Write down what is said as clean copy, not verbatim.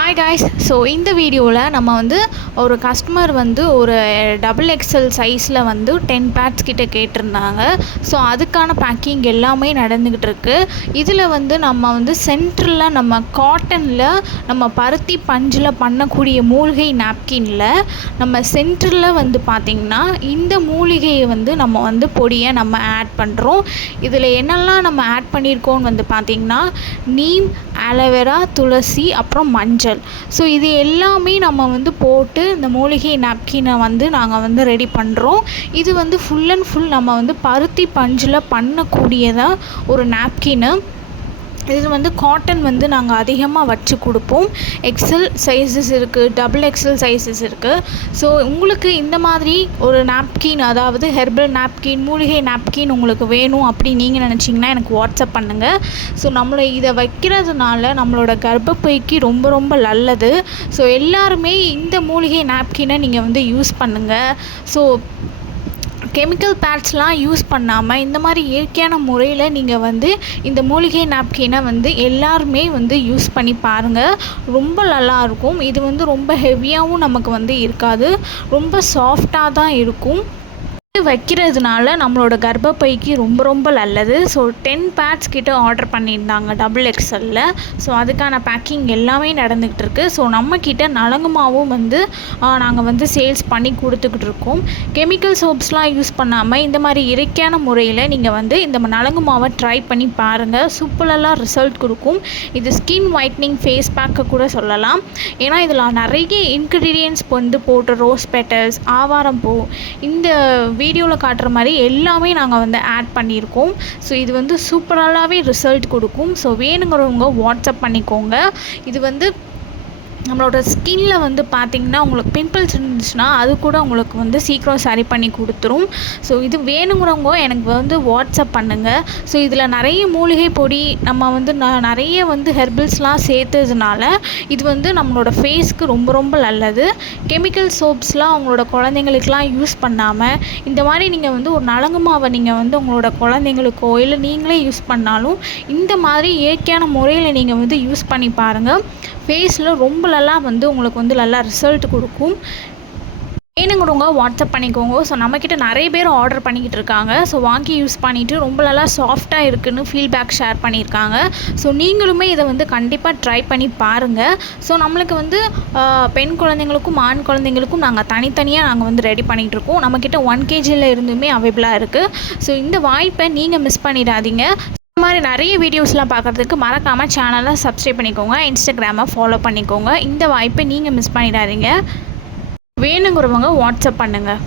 Hi guys. So இந்த வீடியோவில் நம்ம ஒரு கஸ்டமர் ஒரு டபுள் எக்ஸல் சைஸில் 10 பேட்ஸ் கிட்ட கேட்டிருந்தாங்க. ஸோ அதுக்கான பேக்கிங் எல்லாமே நடந்துக்கிட்டு இருக்கு. இதில் நம்ம சென்டரில் நம்ம காட்டனில் நம்ம பருத்தி பஞ்சில் பண்ணக்கூடிய மூலிகை நாப்கினில் நம்ம சென்டரில் பார்த்திங்கன்னா இந்த மூலிகையை நம்ம பொடியை நம்ம ஆட் பண்ணுறோம். இதில் என்னெல்லாம் நம்ம ஆட் பண்ணியிருக்கோன்னு பார்த்திங்கன்னா நீம், ஆலோவேரா, துளசி, அப்புறம் மஞ்சள். ஸோ இது எல்லாமே நம்ம போட்டு இந்த மூலிகை நாப்கினை நாங்கள் ரெடி பண்ணுறோம். இது ஃபுல் அண்ட் ஃபுல் நம்ம பருத்தி பஞ்சில் பண்ணக்கூடியதாக ஒரு நாப்கின்னு. இது காட்டன் நாங்கள் அதிகமாக வச்சு கொடுப்போம். எக்ஸல் சைஸஸ் இருக்குது, டபுள் எக்ஸல் சைஸஸ் இருக்குது. ஸோ உங்களுக்கு இந்த மாதிரி ஒரு நாப்கின், அதாவது ஹெர்பல் நாப்கின், மூலிகை நாப்கின் உங்களுக்கு வேணும் அப்படி நீங்கள் நினச்சிங்கன்னா எனக்கு வாட்ஸ்அப் பண்ணுங்கள். ஸோ இதை வைக்கிறதுனால நம்மளோட கர்ப்பப்பைக்கு ரொம்ப ரொம்ப நல்லது. ஸோ எல்லாருமே இந்த மூலிகை நாப்கினை நீங்கள் யூஸ் பண்ணுங்கள். ஸோ கெமிக்கல் பேட்ஸ்லாம் யூஸ் பண்ணாமல் இந்த மாதிரி இயற்கையான முறையில் நீங்கள் இந்த மூலிகை நாப்கினை எல்லாருமே யூஸ் பண்ணி பாருங்கள். ரொம்ப நல்லாயிருக்கும். இது ரொம்ப ஹெவியாகவும் நமக்கு இருக்காது, ரொம்ப சாஃப்டாக தான் இருக்கும். வைக்கிறதுனால நம்மளோட கர்ப்பப்பைக்கு ரொம்ப ரொம்ப நல்லது. ஸோ 10 பேட்ஸ் கிட்ட ஆர்டர் பண்ணியிருந்தாங்க டபுள் எக்ஸலில். ஸோ அதுக்கான பேக்கிங் எல்லாமே நடந்துக்கிட்டு இருக்குது. ஸோ நம்மக்கிட்ட நலங்கு மாவும் நாங்கள் சேல்ஸ் பண்ணி கொடுத்துக்கிட்டு இருக்கோம். கெமிக்கல் சோப்ஸ்லாம் யூஸ் பண்ணாமல் இந்த மாதிரி இயற்கையான முறையில் நீங்கள் இந்த நலங்கு மாவை ட்ரை பண்ணி பாருங்கள். சூப்பராக ரிசல்ட் கொடுக்கும். இது ஸ்கின் ஒயிட்னிங் ஃபேஸ் பேக்கை கூட சொல்லலாம். ஏன்னா இதில் நிறைய இன்க்ரீடியன்ட்ஸ் போட்டு ரோஸ் பெட்டல்ஸ், ஆவாரம் பூ, இந்த வீடியோவில் காட்டுற மாதிரி எல்லாமே நாங்கள் ஆட் பண்ணியிருக்கோம். ஸோ இது சூப்பராகவே ரிசல்ட் கொடுக்கும். ஸோ வேணுங்கிறவங்க வாட்ஸ்அப் பண்ணிக்கோங்க. இது நம்மளோட ஸ்கின்னில் பார்த்திங்கன்னா உங்களுக்கு பிம்பிள்ஸ் இருந்துச்சுன்னா அது கூட உங்களுக்கு சீக்கிரம் சரி பண்ணி கொடுத்துரும். ஸோ இது வேணுங்கிறவங்க எனக்கு வாட்ஸ்அப் பண்ணுங்கள். ஸோ இதில் நிறைய மூலிகை பொடி நம்ம நிறைய ஹெர்பல்ஸ்லாம் சேர்த்ததுனால இது நம்மளோட ஃபேஸ்க்கு ரொம்ப ரொம்ப நல்லது. கெமிக்கல் சோப்ஸ்லாம் உங்களோட குழந்தைங்களுக்கெலாம் யூஸ் பண்ணாமல் இந்த மாதிரி நீங்கள் ஒரு நலங்கு மாவை நீங்கள் உங்களோட குழந்தைங்களுக்கோ இல்லை நீங்களே யூஸ் பண்ணாலும் இந்த மாதிரி இயற்கையான முறையில் நீங்கள் யூஸ் பண்ணி பாருங்கள். ஃபேஸில் ரொம்ப நல்லா உங்களுக்கு நல்லா ரிசல்ட் கொடுக்கும். வேணுங்கிறவங்க வாட்ஸ்அப் பண்ணிக்கோங்க. ஸோ நம்மக்கிட்ட நிறைய பேர் ஆர்டர் பண்ணிக்கிட்டு இருக்காங்க. ஸோ வாங்கி யூஸ் பண்ணிவிட்டு ரொம்ப நல்லா சாஃப்டாக இருக்குதுன்னு ஃபீட்பேக் ஷேர் பண்ணியிருக்காங்க. ஸோ நீங்களுமே இதை கண்டிப்பாக ட்ரை பண்ணி பாருங்கள். ஸோ நம்மளுக்கு பெண் குழந்தைங்களுக்கும் ஆண் குழந்தைங்களுக்கும் நாங்கள் தனித்தனியாக நாங்கள் ரெடி பண்ணிகிட்ருக்கோம். நம்மக்கிட்ட 1 kgயில் இருந்துமே அவைலபிளாக இருக்குது. ஸோ இந்த வாய்ப்பை நீங்கள் மிஸ் பண்ணிடாதீங்க. இந்த மாதிரி நிறைய வீடியோஸ்லாம் பார்க்குறதுக்கு மறக்காமல் சேனலை சப்ஸ்கிரைப் பண்ணிக்கோங்க, இன்ஸ்டாகிராமை ஃபாலோ பண்ணிக்கோங்க. இந்த வாய்ப்பை நீங்கள் மிஸ் பண்ணிடாதீங்க. வேணுங்கிறவங்க வாட்ஸ்அப் பண்ணுங்கள்.